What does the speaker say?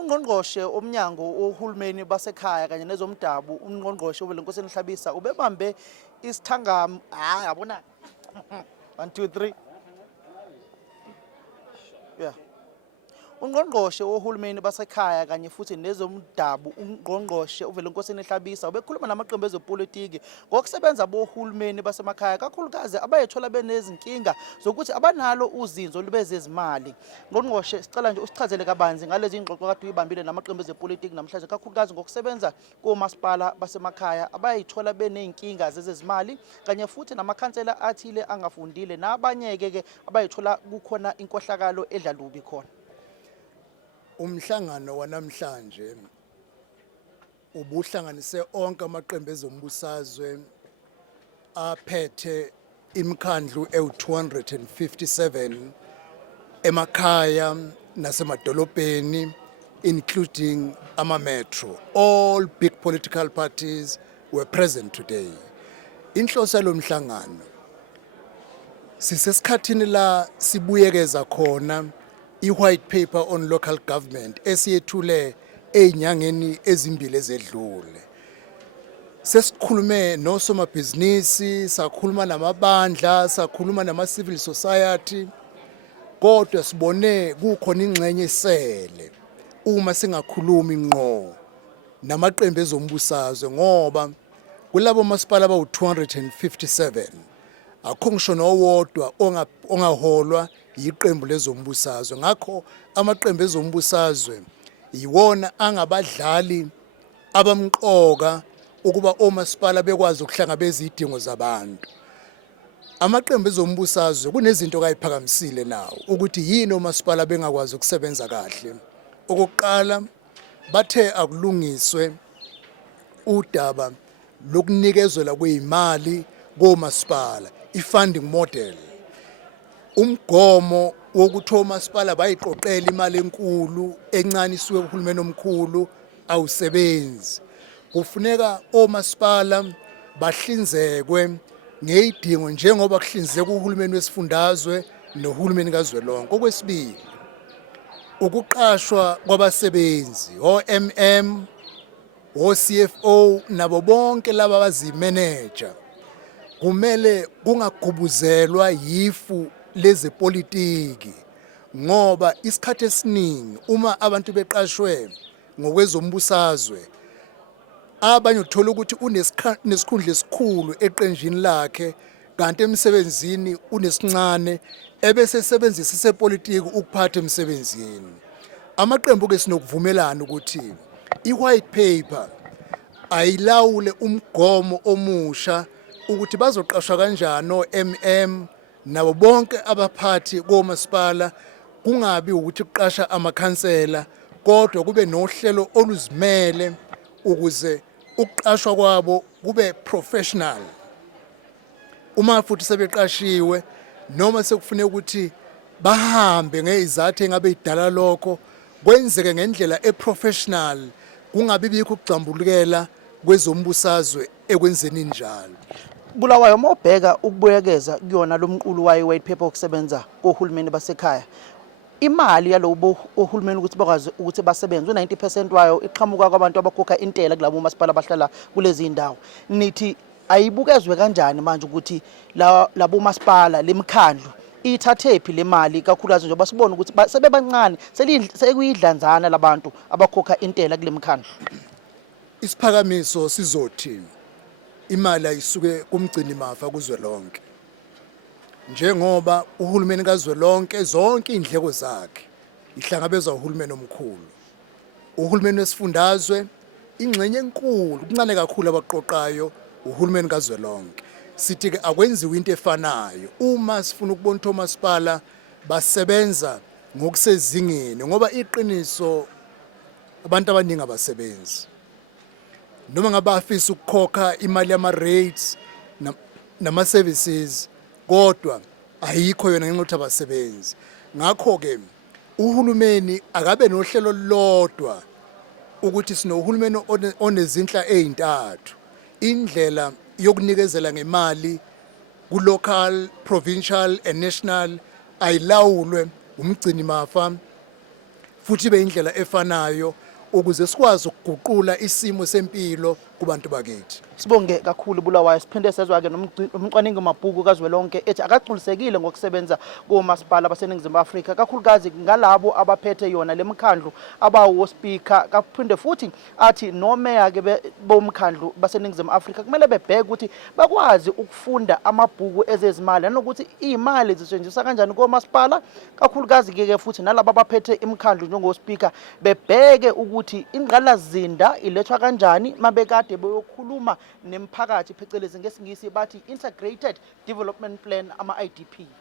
Ungqongqoshe omnyango ohulumeni basekhaya kanye nezomdabu ungqongqoshe uVelenkosini Hlabisa ubebambe isithangami yabona 1 2 3 yeah. Ungqongqoshe wohulumeni basekhaya kanye futhi nezomdabu ungqongqoshe uVelenkosini Hlabisa ubekhuluma namaqembu ezepolitiki ngokusebenza bohulumeni basemakhaya kakhulukazi abayethola benezinkinga zokuthi abanalo uzinzo lubezezimali. Ngqongqoshe sicela nje usichazele kabanzi ngalezi ingxoxo kade uyibambile namaqembu ezepolitiki namhlanje kakhulukazi ngokusebenza komasipala basemakhaya abayithola beneyinkinga zezezimali kanye futhi namakhansela athile angafundile nabanye ke abayithola kukhona inkohlakalo edlalubi khona. Umhlangano wanamhlanje ubuhlanganise onke amaqembu ezombusazwe aphethe imikhandlu ewu-257 emakhaya nasemadolobheni including ama-metro. All big political parties were present today. Inhloso yalo mhlangano sisesikhathini la sibuyekeza khona i-white paper on local government esiyethule ey'nyangeni ezimbili ezedlule. Sesikhulume nosomabhizinisi, sakhuluma namabandla, sakhuluma nama-civil society, kodwa sibone kukhona ingxenye esele uma singakhulumi ngqo namaqembu ezombusazwe ngoba kulabo masipala abawu-257 akho ngisho nowodwa ongaholwa yiqembu lezombusazwe. Ngakho amaqembu ezombusazwe yiwona angabadlali abamqoka ukuba omasipala bekwazi ukuhlangabeza izidingo zabantu. Amaqembu ezombusazwe kunezinto kayiphakamisile nawo ukuthi yini omasipala bengakwazi ukusebenza kahle. Okokuqala bathe akulungiswe udaba lokunikezela kwezimali komasipala, i-funding model. Umgomo wokuthi omasipala bayiqoqela imali enkulu encane isuke kuhulumeni omkhulu awusebenzi. Kufuneka omasipala bahlinzekwe ngezidingo njengoba kuhlinzeka uhulumeni wesifundazwe nohulumeni kazwelonke. Okwesibili, ukuqashwa kwabasebenzi o-MM, o-CFO nabo bonke laba abazimeneja kumele kungagubuzelwa yifu lezepolitiki ngoba isikhathi esiningi uma abantu beqashwe ngokwezombusazwe abanye uthola ukuthi unesikhundla esikhulu eqenjini lakhe kanti emsebenzini unesincane ebese esebenzisa isepolitiki ukuphatha emsebenzini. Amaqembu ke sinokuvumelana ukuthi i-white paper ayilawule umgomo omusha ukuthi bazoqashwa kanjani o-MM nabo bonke abaphathi komasipala, kungabi ukuthi kuqasha amakhansela kodwa kube nohlelo oluzimele ukuze ukuqashwa kwabo kube professional. Uma futhi sebeqashiwe noma sekufuneka ukuthi bahambe ngezizathu engabe idala lokho kwenzeke ngendlela eprofessional, kungabi bikho ukucambulukela kwezombusazwe ekwenzeni njalo. Bulawayo mobheka ukubuyekeza kuyona lo mqulu wayo white paper okusebenza kohulumeni basekhaya. Imali yalobo ohulumeni ukuthi bakwazi ukuthi basebenze u90% wayo iqhamuka kwabantu abakhokha intela kulabo masipala abahlala kulezi indawo. Nithi ayibukezwe kanjani manje ukuthi labo masipala lemkhandlu ithathephi le mali kakhulukazi njengoba sibona ukuthi sebebancane sekuyidlanzana labantu abakhokha intela kulemkhandlu? Isiphakamiso sizothi imali ayisuke kumgcini mafa kuzwelonke njengoba uhulumeni kazwelonke zonke indleko zakhe ihlangabezwa uhulumeni omkhulu. Uhulumeni wesifundazwe ingxenye enkulu kuncane kakhulu abaqoqayo uhulumeni kazwelonke. Sithi ke akwenziwe into efanayo uma sifuna ukubona ukuthi omasipala basebenza ngokusezingeni ngoba iqiniso abantu abaningi abasebenzi noma ngabe afisa ukukhokha imali yama-rates nama-services kodwa ayikho yona ngenxa yokuthi abasebenzi. Ngakho-ke uhulumeni akabe nohlelo lodwa ukuthi sinohulumeni onezinhla ey'ntathu. Indlela yokunikezela ngemali ku-local, provincial and national ayilawulwe umgcini mafa futhi ibe indlela efanayo ukuze sikwazi ukuguqula isimo sempilo kubantu bakithi. Sibonge kakhulu Bulawayo. Siphinde sezwa ke nomcwaningi mabhuku kazwelonke ethi akagculisekile ngokusebenza komasipala baseNingizimu Afrika kakhulukazi ngalabo abaphethe yona lemikhandlu abawo speaker, kaphinde futhi athi nomeya ke bomkhandlu baseNingizimu Afrika kumele bebheke ukuthi bakwazi ukufunda amabhuku ezezimali nanokuthi imali zisetshenziswa kanjani komasipala, kakhulukazi ke futhi nalabo abaphethe imikhandlu njengo speaker bebheke ukuthi ingqalazinda ilethwa kanjani mabekade beyokhuluma nemphakathi phecelezi ngesingisi bathi integrated development plan ama-IDP.